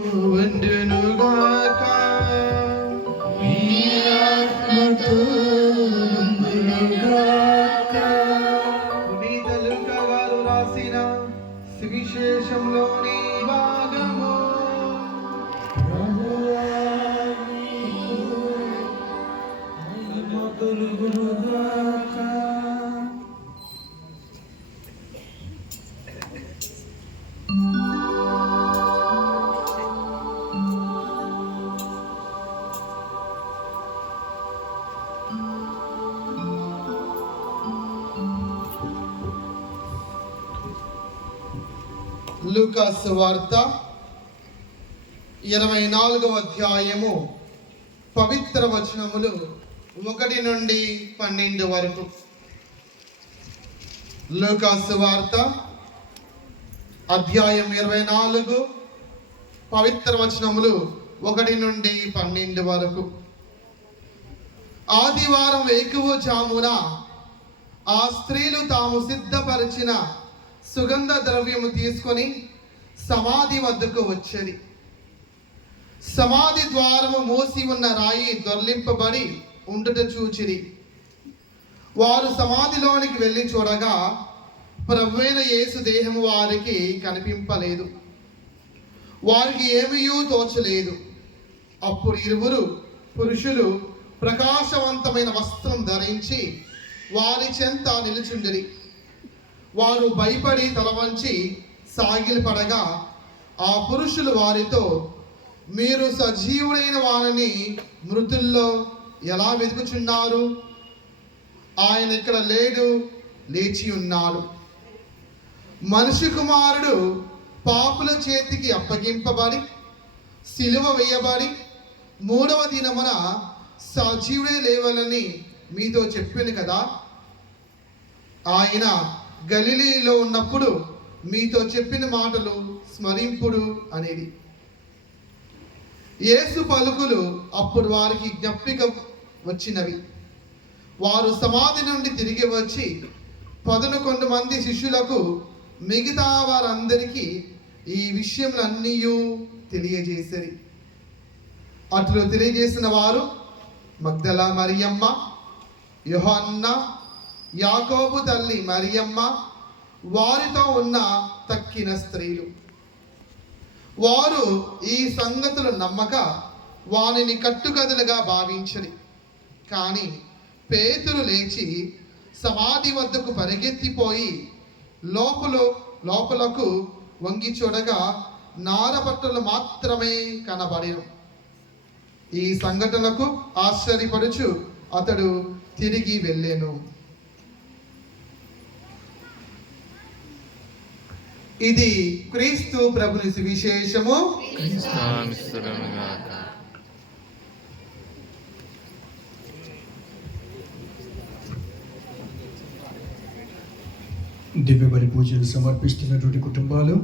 వండునుగాక మీ ఆత్మతో వండునుగాక. పునీత లూకా గారు రాసిన సువిశేషంలోని భాగము. ప్రభువా నీకు మహిమ కలుగునుగాక. లూకా సువార్త 24వ అధ్యాయము పవిత్ర వచనములు 1 నుండి 12 వరకు. లూకా సువార్త అధ్యాయం 24 పవిత్ర వచనములు 1 నుండి 12 వరకు. ఆదివారం వేకువజామున ఆ స్త్రీలు తాము సిద్ధపరిచిన సుగంధ ద్రవ్యము తీసుకొని సమాధి వద్దకు వచ్చేది. సమాధి ద్వారము మూసి ఉన్న రాయి దొర్లింపబడి ఉండుట చూచిరి. వారు సమాధిలోనికి వెళ్ళి చూడగా ప్రభువైన యేసు దేహము వారికి కనిపింపలేదు. వారికి ఏమీయూ తోచలేదు. అప్పుడు ఇరువురు పురుషులు ప్రకాశవంతమైన వస్త్రం ధరించి వారి చెంత నిలుచుండిరి. వారు భయపడి తల వంచి సాగిలి పడగా ఆ పురుషులు వారితో, మీరు సజీవుడైన వారిని మృతుల్లో ఎలా వెతుకుచున్నారు? ఆయన ఇక్కడ లేడు, లేచి ఉన్నాడు. మనిషి కుమారుడు పాపుల చేతికి అప్పగింపబడి సిలువ వేయబడి 3వ దినమున సజీవుడే లేవాలని మీతో చెప్పాను కదా. ఆయన గలిలీలో ఉన్నప్పుడు మీతో చెప్పిన మాటలు స్మరింపుడు అనేది. యేసు పలుకులు అప్పుడు వారికి జ్ఞప్తిక వచ్చినవి. వారు సమాధి నుండి తిరిగి వచ్చి 11 మంది శిష్యులకు మిగతా వారందరికీ ఈ విషయములన్నీ తెలియజేశారు. అట్లు తెలియజేసిన వారు మగ్దల మరియమ్మ, యోహన్న, యాకోబు తల్లి మరియమ్మ, వారితో ఉన్న తక్కిన స్త్రీలు. వారు ఈ సంగతులు నమ్మక వానిని కట్టుకథలుగా భావించరి. కానీ పేతురు లేచి సమాధి వద్దకు పరిగెత్తిపోయి లోపలకు వంగి చూడగా నారబట్టలు మాత్రమే కనబడెను. ఈ సంఘటనకు ఆశ్చర్యపడుచు అతడు తిరిగి వెళ్ళెను. ఇది క్రీస్తు ప్రభుని సువిశేషము. దివ్య బలి పూజలు సమర్పిస్తున్నటువంటి కుటుంబాలు